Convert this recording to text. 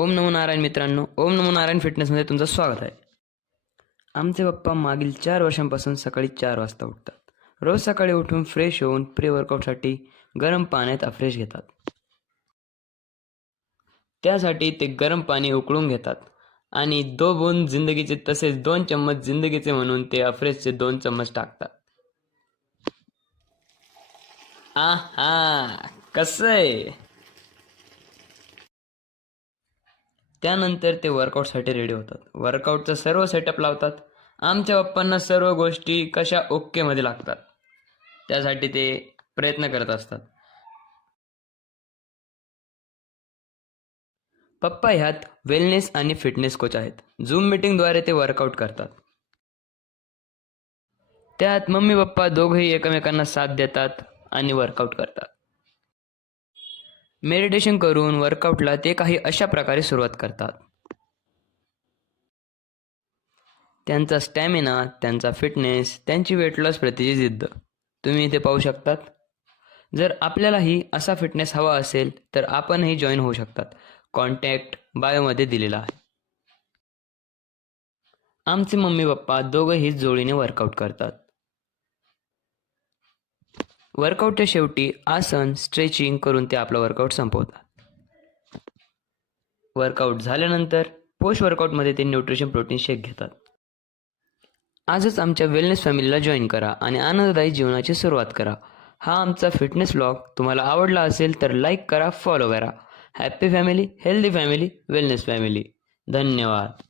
ओम नमो नारायण मित्रांनो, ओम नमो नारायण फिटनेसमध्ये तुमचं स्वागत आहे. आमचे पप्पा मागील 4 वर्षांपासून सकाळी 4 वाजता उठतात. रोज सकाळी उठून फ्रेश होऊन प्री वर्कआउटसाठी गरम पाण्यात फ्रेश घेतात. त्यासाठी ते गरम पाणी उकळून घेतात आणि 2 बूंद जिंदगीचे तसेच 2 चम्मच जिंदगीचे म्हणून ते अफ्रेशचे 2 चम्मच टाकतात. आहा, कसं आहे? त्यानंतर ते वर्कआउटसाठी रेडी होतात. वर्कआउटचा सर्व सेटअप लावतात. आमच्या पप्पांना सर्व गोष्टी कशा ओकेमध्ये लागतात त्यासाठी ते प्रयत्न करत असतात. पप्पा ह्यात वेलनेस आणि फिटनेस कोच आहेत. झूम मीटिंगद्वारे ते वर्कआउट करतात. त्यात मम्मी पप्पा दोघंही एकमेकांना साथ देतात आणि वर्कआउट करतात. मेडिटेशन करून वर्कआउटला ते काही अशा प्रकारे सुरुवात करतात. त्यांचा स्टॅमिना, त्यांचा फिटनेस, त्यांची वेट लॉस प्रतीची जिद्द तुम्ही इथे पाहू शकतात. जर आपल्यालाही असा फिटनेस हवा असेल तर आपणही जॉईन होऊ शकतात. कॉन्टॅक्ट बायोमध्ये दिलेला आहे. आमचे मम्मी पप्पा दोघंही जोडीने वर्कआउट करतात. वर्कआउटच्या शेवटी आसन, स्ट्रेचिंग करून ते आपलं वर्कआउट संपवतात. वर्कआउट झाल्यानंतर पोस्ट वर्कआउटमध्ये ते न्यूट्रिशन प्रोटीन शेक घेतात. आजच आमच्या वेलनेस फॅमिलीला जॉईन करा आणि आनंददायी जीवनाची सुरुवात करा. हा आमचा फिटनेस व्लॉग तुम्हाला आवडला असेल तर लाईक करा, फॉलो करा. Happy family, healthy family, wellness family. धन्यवाद.